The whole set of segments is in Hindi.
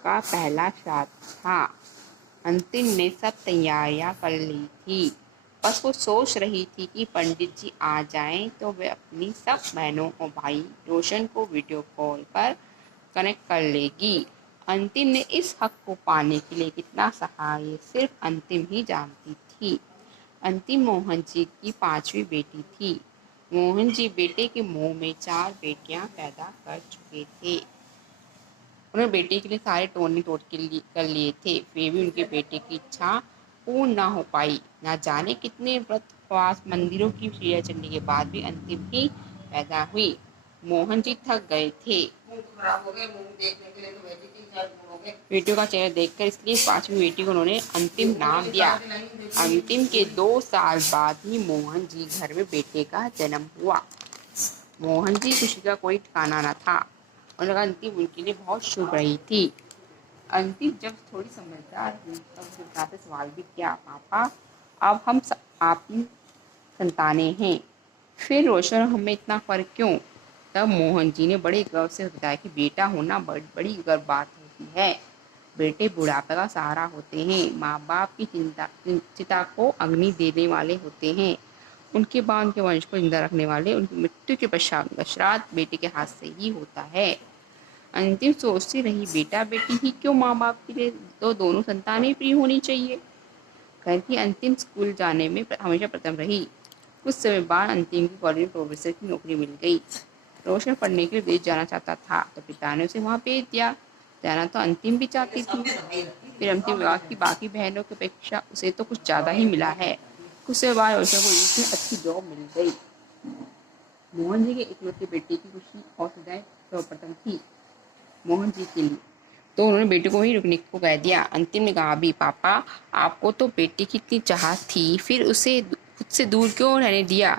का पहला श्राद्ध था। अंतिम ने सब तैयारियां कर ली थी। बस वो सोच रही थी कि पंडित जी आ जाएं तो वे अपनी सब बहनों और भाई रोशन को वीडियो कॉल पर कनेक्ट कर लेगी। अंतिम ने इस हक को पाने के लिए कितना सहा ये सिर्फ अंतिम ही जानती थी। अंतिम मोहन जी की 5वीं बेटी थी। मोहन जी बेटे के मुंह में 4 बेटियां पैदा कर चुके थे। उन्होंने बेटे के लिए सारे टोने टोट कर लिए थे, फिर भी उनके बेटे की इच्छा पूर्ण न हो पाई। न जाने कितने व्रत उपवास मंदिरों की पूजा चढ़ने के बाद भी अंतिम ही पैदा हुई। मोहन जी थक गए थे। बेटियों का चेहरा देखकर इसलिए 5वीं बेटी को उन्होंने अंतिम नाम दिया। अंतिम के 2 साल बाद ही मोहन जी घर में बेटे का जन्म हुआ। मोहन जी खुशी का कोई ठिकाना न था। उन्होंने कहा अंतिम उनके लिए बहुत शुभ रही थी। अंतिम जब थोड़ी समझदार हुई तब उसने पिता से सवाल भी किया, पापा अब हम आपकी संतानें हैं, फिर रोशन हमें इतना फर्क क्यों? तब मोहन जी ने बड़े गर्व से बताया कि बेटा होना बड़ी गर्व बात होती है। बेटे बुढ़ापे का सहारा होते हैं, माँ बाप की चिता को अग्नि देने वाले होते हैं, उनके बाद उनके वंश को जिंदा रखने वाले, उनकी मृत्यु के पश्चात उनका श्राद्ध बेटे के हाथ से ही होता है। अंतिम सोचती रही बेटा बेटी ही क्यों, माँ बाप के लिए तो दोनों संतानें प्रिय होनी चाहिए। घर की अंतिम स्कूल जाने में हमेशा प्रथम रही। कुछ समय बाद अंतिम की कॉलेज में प्रोफेसर की नौकरी मिल गई। रोशन पढ़ने के लिए विदेश जाना चाहता था तो पिता ने उसे वहाँ भेज दिया। जाना तो अंतिम भी चाहती थी। फिर अंतिम विवाह की बाकी बहनों की अपेक्षा उसे तो कुछ ज़्यादा ही मिला है। कुछ समय बाद रोशन को यूएस में अच्छी जॉब मिल गई। मोहन जी के इकलौते बेटे की खुशी और सदैव सर्वप्रथम थी मोहन जी के लिए, तो उन्होंने बेटे को ही रुकने को कह दिया। अंतिम ने कहा, अभी पापा आपको तो बेटे की इतनी चाहत थी, फिर उसे खुद से दूर क्यों रहने दिया?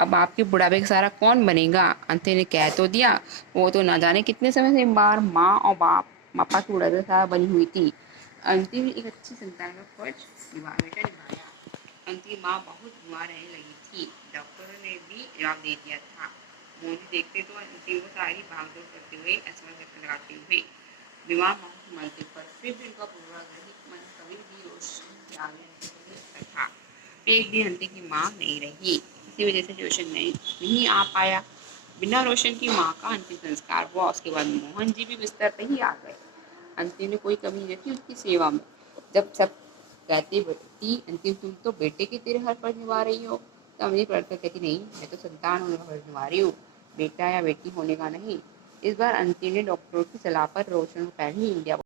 अब आपके बुढ़ापे का सहारा कौन बनेगा? अंतिम ने कह तो दिया, वो तो ना जाने कितने समय से बार माँ और पापा के बुढ़ापे का सहारा बनी हुई थी। अंतिम ने एक अच्छी संतान का फर्ज निभाया। अंतिम माँ बहुत बीमार रहने लगी थी। डॉक्टरों ने भी जवाब दे दिया था। मोदी देखते तो अंतिम को सारी भागदौड़ करते हुए असमय लगाते हुए बीमार माँ को संभालते, पर फिर भी उनका पूर्वाग्रही मन कभी भी रोशन के आगे नहीं था। एक दिन अंतिम की माँ नहीं रही, इसी वजह से रोशन नहीं आ पाया। बिना रोशन की माँ का अंतिम संस्कार हुआ। उसके बाद मोहन जी भी बिस्तर पे ही आ गए। अंतिम ने कोई कमी नहीं रखी उसकी सेवा में। जब सब कहते बेटी अंतिम तुम तो बेटे की तरह हर फर्ज निभा रही हो, तो अमरीक लड़कर कहती नहीं, मैं तो संतान होने का फर्ज निभा रही हूँ, बेटा या बेटी होने का नहीं। इस बार अंतिम ने डॉक्टरों की सलाह पर रोशन को पहले ही इंडिया